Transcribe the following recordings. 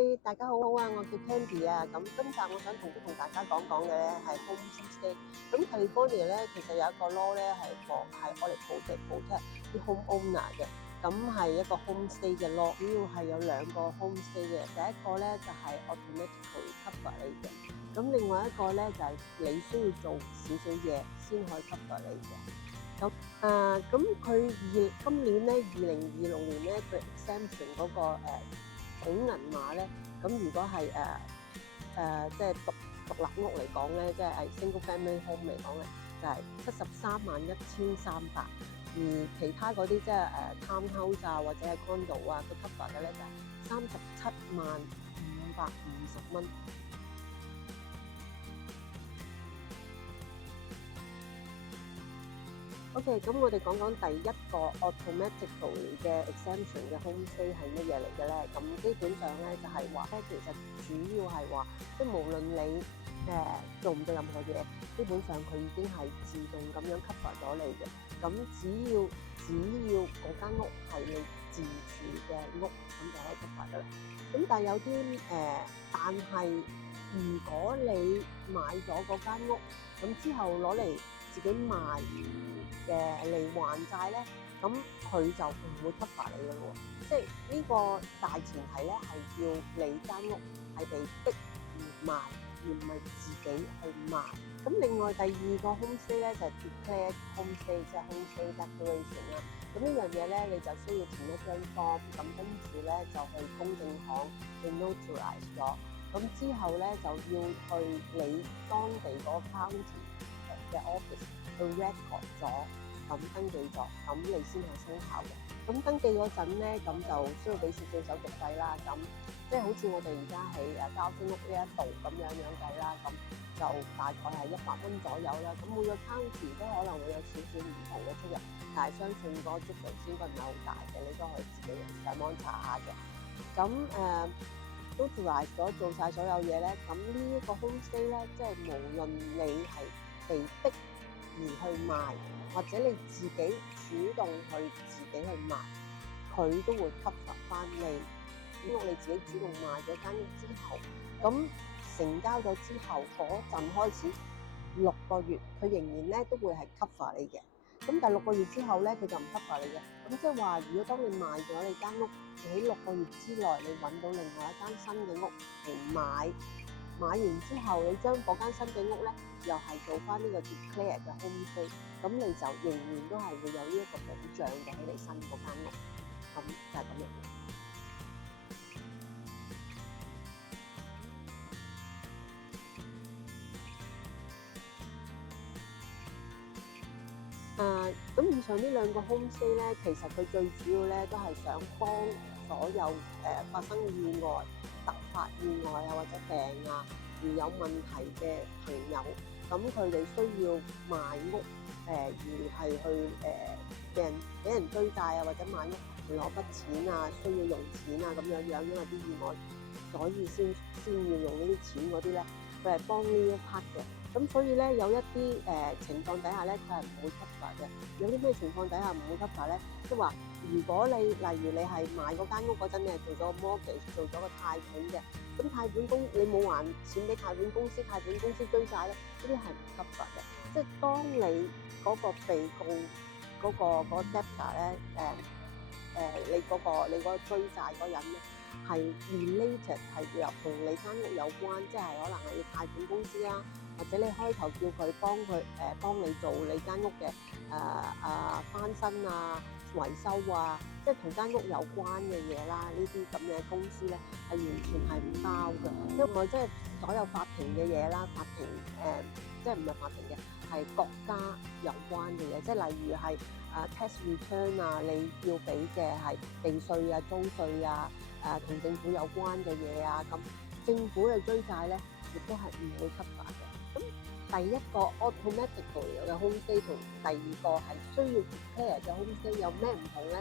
Hi，大家好啊！我叫 Candy 啊。咁今集我想同大家講講嘅咧係 homestay。咁 California 咧其實有一個 law 咧係愛嚟 protect 啲 homeowner 嘅。咁係一個 homestay 嘅 law，主要係有兩個 homestay 嘅。第一個咧就係 automatically cover 你嘅，咁另外一個咧就係你需要做少少嘢先可以 cover 你嘅。咁佢今年咧2026年咧佢 exemption 嗰個頂銀碼咧，咁如果係即係獨立屋嚟講咧，即係single family home 嚟講咧，就係731300，而其他嗰啲即係townhouse 啊或者係 condo 啊，佢 cover 嘅咧就係37550蚊。OK，咁我哋講講第一個 automatically 嘅 exemption 嘅 homestay 係乜嘢嚟嘅咧？咁基本上咧就係話咧，其實主要係話，即係無論你做唔做任何嘢，基本上佢已經係自動咁樣 cover 咗你嘅。咁只要嗰間屋係你自住嘅屋，咁就可以 cover 得啦。咁但係有啲但係如果你買咗嗰間屋，咁之後攞嚟自己賣嚟還債咧，咁佢就唔會 cover 你嘅喎。即係呢個大前提咧，係要你間屋係被逼而賣，而唔係自己去賣。咁另外第二個 homestay 咧就係 declared homestay， 即係 homestay declaration 啦。咁呢樣嘢咧，你就需要填一張 form， 咁跟住咧就去公證行去 notarize 咗。咁之後咧就要去你當地嗰個 county 嘅 office 去 record 咗，咁登記咗，咁你先係生效嘅。咁登記嗰陣咧，咁就需要俾少少手續費啦。咁即係好似我哋而家喺交通屋呢一度咁樣計啦，咁就大概係100蚊左右啦。咁每個 county 都可能會有少少唔同嘅出入，但係相信嗰個 difference 應該唔係好大嘅，你都可以自己上網查下嘅。咁都做晒所有嘢咧，咁呢一個 homestay 咧，即係無論你係被逼而去賣，或者你自己主動去自己去賣，佢都會 cover 翻你。因為你自己主動賣咗間屋之後，咁成交咗之後嗰陣開始6個月，佢仍然咧都會係 cover 你嘅。咁但係6個月之後咧，佢就唔 cover你嘅。咁即係話，如果當你賣咗你間屋，喺6個月之內，你揾到另外一間新嘅屋嚟買完之後，你將嗰間新嘅屋咧，又係做翻呢個 declare 嘅 homestay，咁你就仍然都係會有呢一個保障嘅喺你新嗰間屋。咁就係咁樣。咁以上呢兩個 homestay 咧，其實佢最主要咧都係想幫所有發生意外、突發意外啊或者病啊而有問題嘅朋友，咁佢哋需要賣屋而係去俾人追債啊，或者買屋嚟攞筆錢啊，需要用錢啊咁樣，因為啲意外，所以先要用呢啲錢嗰啲咧，佢係幫呢一 part 嘅。咁所以咧有一啲情況底下咧，佢係唔會 cover 嘅。有啲咩情況底下唔會 cover咧？即係話，如果你例如你係買嗰間屋嗰陣，你係做咗個 mortgage， 做咗個貸款嘅，咁你冇還錢俾貸款公司，貸款公司追債咧，呢啲係唔 cover 嘅。即係當你嗰個被告嗰個 debtor 咧，你嗰個追債嗰人咧，係 related 係同你間屋有關，即係可能係你貸款公司啦。或者你開頭叫佢幫你做你間屋嘅翻新啊、維修啊，即係同間屋有關嘅嘢啦，呢啲咁嘅公司咧係完全係唔包嘅，因為即係所有法庭嘅嘢啦，法庭即係唔係法庭嘅，係國家有關嘅嘢，即係例如係tax return 啊，你要俾嘅係地稅啊、租稅啊，同政府有關嘅嘢啊，咁政府嘅追債咧，亦都係唔會 cover 嘅。咁第一個 automatically 嘅 homestay 同第二個係需要 declare 嘅 homestay 有咩唔同咧？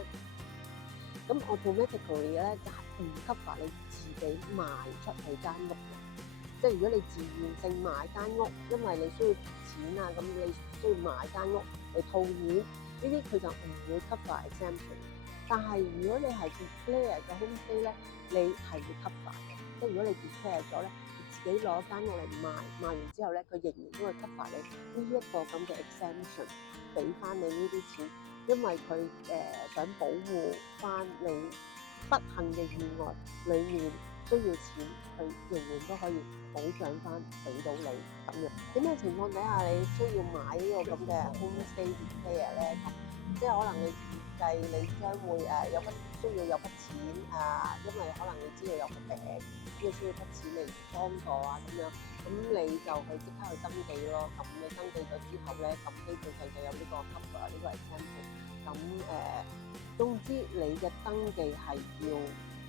咁 automatically 咧就係唔 cover 你自己賣出去間屋嘅，即係如果你自願性買間屋，因為你需要錢啊，咁你需要買間屋嚟套現，呢啲佢就唔會 cover exemption。但係如果你係 declare 嘅 homestay 咧，你係會 cover 嘅。即係如果你 declare 咗咧，自己攞間屋嚟賣完之後咧，佢仍然都會 cover你呢一個咁嘅 exemption，俾翻你呢啲錢，因為佢想保護翻你不幸嘅意外裡面需要錢，佢仍然都可以保障翻俾到你咁樣。喺咩情況底下你需要買呢個咁嘅 homestay declare 咧？即係可能你預計你將會需要有筆錢因為可能你知道有個病，咁你需要筆錢嚟幫助咁樣，咁你就即刻去登記咯。咁你登記咗之後咧，咁基本上就有呢個 cover 呢個 exemption。咁總之你嘅登記係要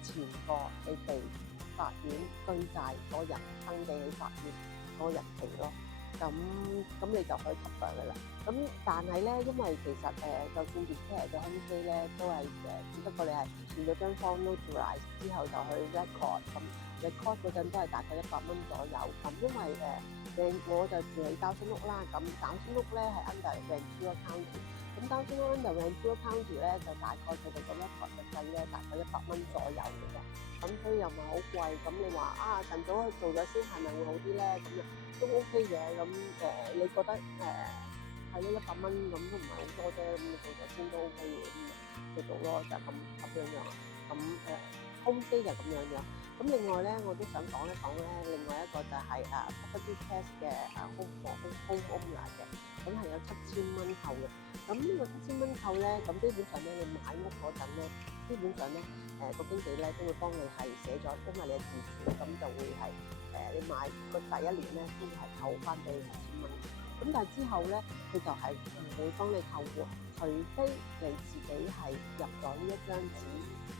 前過你哋法院居債嗰日登記喺法院嗰個日期咯。咁你就可以 cover 㗎啦。咁但係咧，因為其實就算 declare 嘅 homestay 咧，都係只不過你係填咗張 form notarize 之後就去 record，咁 record 嗰陣都係大概100蚊左右。咁因為我就住喺交通屋啦，咁交通屋咧係 under Ventura County，咁交通屋 under Ventura County 咧就大概佢哋個 record 嘅費咧大概100蚊左右嘅啫。咁所以又唔係好貴。咁你話晨早去做咗先係咪會好啲咧？咁樣都 OK 嘅。咁你覺得係咯100蚊咁都唔係好多啫，咁你做咗先都 OK 嘅，咁就做咯，就咁樣樣。咁homestay 就咁樣樣。咁另外咧，我都想講一講咧，另外一個就係property tax 嘅home owner 嘅，咁係有7000蚊扣嘅。咁呢個7000蚊扣咧，咁基本上咧你買屋嗰陣咧，基本上咧個經紀咧都會幫你係寫咗，因為你係自住，咁就會係你買個第一年咧都會係扣翻俾你7000蚊。咁但係之後咧，佢就係唔會幫你扣喎，除非你自己係入咗呢一張紙，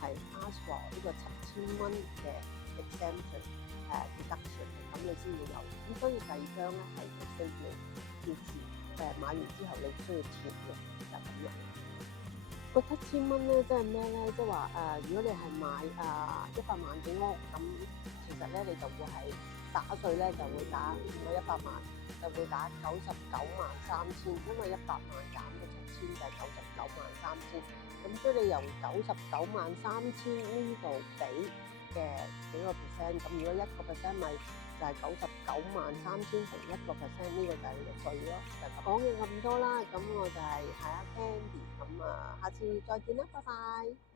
係 ask for 呢個7000蚊嘅 exemption deduction，咁你先會有。咁所以第二張咧係需要買完之後你需要填嘅，就係咁樣。個7000蚊咧，即係咩咧？即係話如果你係買100萬嘅屋，咁其實咧你就會係打稅咧就會打唔係100萬。就會打993000，因為100萬減咗7000就係993000，咁所以你由993000呢度俾嘅幾個 percent，咁如果1%咪就係993000乘1%，呢個就係你嘅稅咯。就講嘅咁多啦，咁我就係阿 Candy，咁下次再見啦，拜拜。